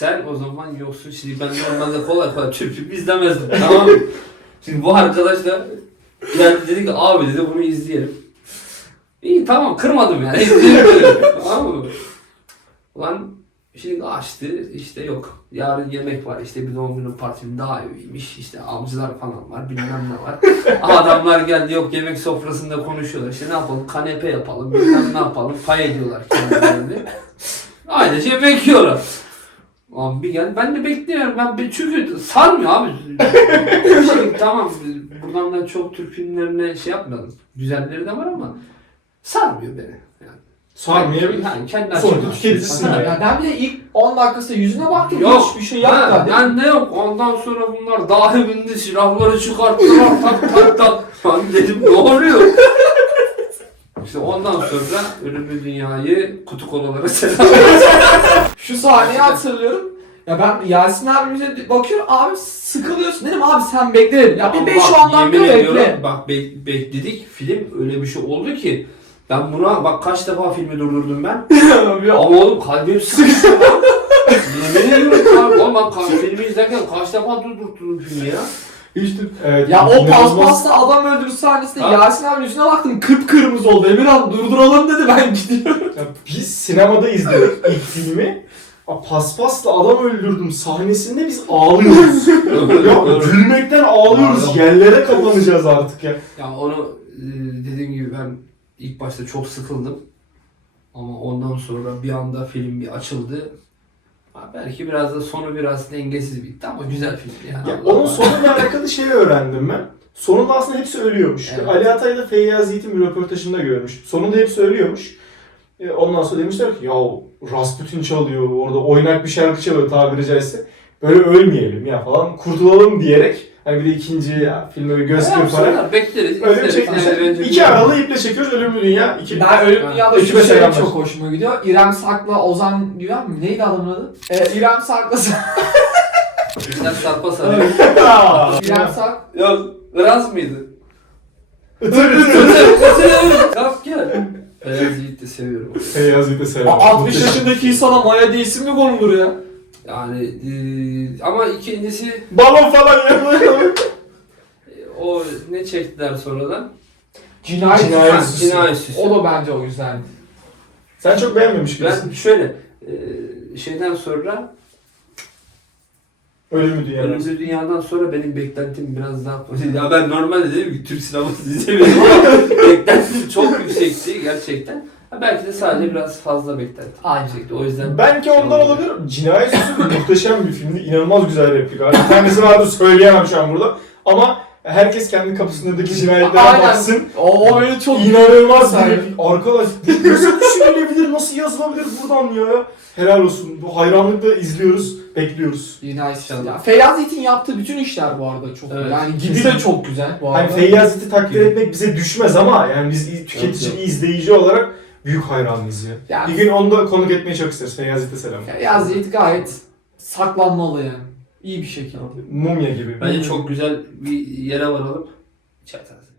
Sen o zaman yoksun. Şimdi ben normalde kolay kolay film izlemezdim. Tamam mı? Şimdi bu arkadaş da geldi dedi ki abi dedi bunu izleyelim. İyi tamam kırmadım yani. İzleyelim. tamam mı? Ulan şimdi açtı işte yok. Yarın yemek var işte bir doğum günü partim daha iyiymiş. İşte avcılar falan var bilmem ne var. Adamlar geldi yok yemek sofrasında konuşuyorlar. İşte ne yapalım kanepe yapalım bilmem ne yapalım. Pay ediyorlar kendilerini. Ailece yemek yiyorlar. Abi bir gel ben de bekliyorum ben be- çünkü sarmıyor abi. Şimdi tamam buradan da çok Türk filmlerine şey yapmadım. Güzelleri de var ama sarmıyor beni. Yani. Sarmayabilir. Yani kendi açımdan. tüketicisin Ha. yani. Ya ben bir de ilk 10 dakikasında yüzüne baktım. Yok. Hiçbir şey Ha, yapmadı. ben ne yok ondan sonra bunlar dahi bindi silahları çıkarttılar tak tak tak. Ben dedim ne oluyor? İşte ondan sonra ölümlü dünyayı kutu kolalara selam. Şu sahneyi hatırlıyorum. Ya ben Yasin abimize bakıyorum abi sıkılıyorsun dedim abi sen bekle dedim. Ya bir 5 10 dakika bekle. Bak be- bekledik film öyle bir şey oldu ki ben buna bak kaç defa filmi durdurdum ben. Ama oğlum kalbim sıkıştı. yemin ediyorum abi oğlum ben filmi izlerken kaç defa durdurdum filmi ya. İşte Evet, ya o inanılmaz- paspasla adam öldürür sahnesinde Ha. Yasin abinin yüzüne baktım kıpkırmızı oldu. Emirhan durduralım dedi ben gidiyorum. Ya biz sinemada izledik ilk filmi. Ya Paspasla adam öldürdüm sahnesinde biz ağlıyoruz. ya gülmekten ağlıyoruz. Yerlere kapanacağız artık ya. Ya onu e, dediğim gibi ben ilk başta çok sıkıldım. Ama ondan sonra bir anda film bir açıldı. Belki biraz da sonu biraz dengesiz bitti ama güzel film yani. Ya onun sonuyla alakalı şeyi öğrendim ben. Sonunda aslında hepsi ölüyormuş. Evet. Ali Atay da Feyyaz Yiğit'in bir röportajında görmüş. Sonunda hepsi ölüyormuş. E, Ondan sonra demişler ki ya Rasputin çalıyor orada oynak bir şarkı çalıyor tabiri caizse. Böyle ölmeyelim ya falan kurtulalım diyerek hani bir de ikinci ya filme bir göz kırparak bekleriz. izleriz. çekmişler. Yani bence İki bir- aralı iple çekiyoruz ölümlü dünya. İki... Ben Ölüm. Dünya'da şu şey selamlar. çok hoşuma gidiyor. İrem Sak'la Ozan Güven mi? Neydi adamın adı? Ee, İrem Sak'la İşler sarpa sarıyor. Aa! İrem Sak. Yok, Iraz mıydı? Ötür ötür. Kalk gel. Beyaz Yiğit de seviyorum. Feyyaz Yiğit'e selam. 60 yaşındaki insana Maya diye isim mi konulur ya? Yani e, ama ikincisi Balon falan yapıyor. e, o ne çektiler sonradan? Cinayet, Cinayet Cinayet. Süsü. Cinayet Süsü. O da bence o yüzden. Sen çok beğenmemiş gibisin. Ben şöyle e, şeyden sonra Ölümlü dünya. Ölümlü Dünya'dan sonra benim beklentim biraz daha pozitif. Ya ben normalde dedim ki Türk sineması izlemiyorum ama beklentim çok yüksekti gerçekten. Belki de sadece biraz fazla beklentim Aynen. yüksekti. O yüzden Belki ondan olabilir. Cinayet Süsü muhteşem bir filmdi. İnanılmaz güzel replik. Bir tanesi vardı söyleyemem şu an burada. Ama herkes kendi kapısındaki cinayetlere Aynen. baksın. O, o beni çok... İnanılmaz bir replik. Arkadaş nasıl düşünülebilir, nasıl yazılabilir buradan ya? Helal olsun. Bu hayranlıkla izliyoruz, bekliyoruz. Cinayet ya. Feyyaz Yiğit'in yaptığı bütün işler bu arada çok Evet, yani gibi kesin. de çok güzel bu arada. Hani Feyyaz Yiğit'i takdir etmek bize düşmez ama yani biz tüketici, yok. izleyici olarak büyük hayranıyız ya. Yani- Bir gün onu da konuk etmeyi çok isteriz. Feyyaz Yiğit'e selam. Feyyaz Yiğit gayet saklanmalı yani. İyi bir şekilde. Mumya gibi. bence çok güzel bir yere varalım. Tarzı.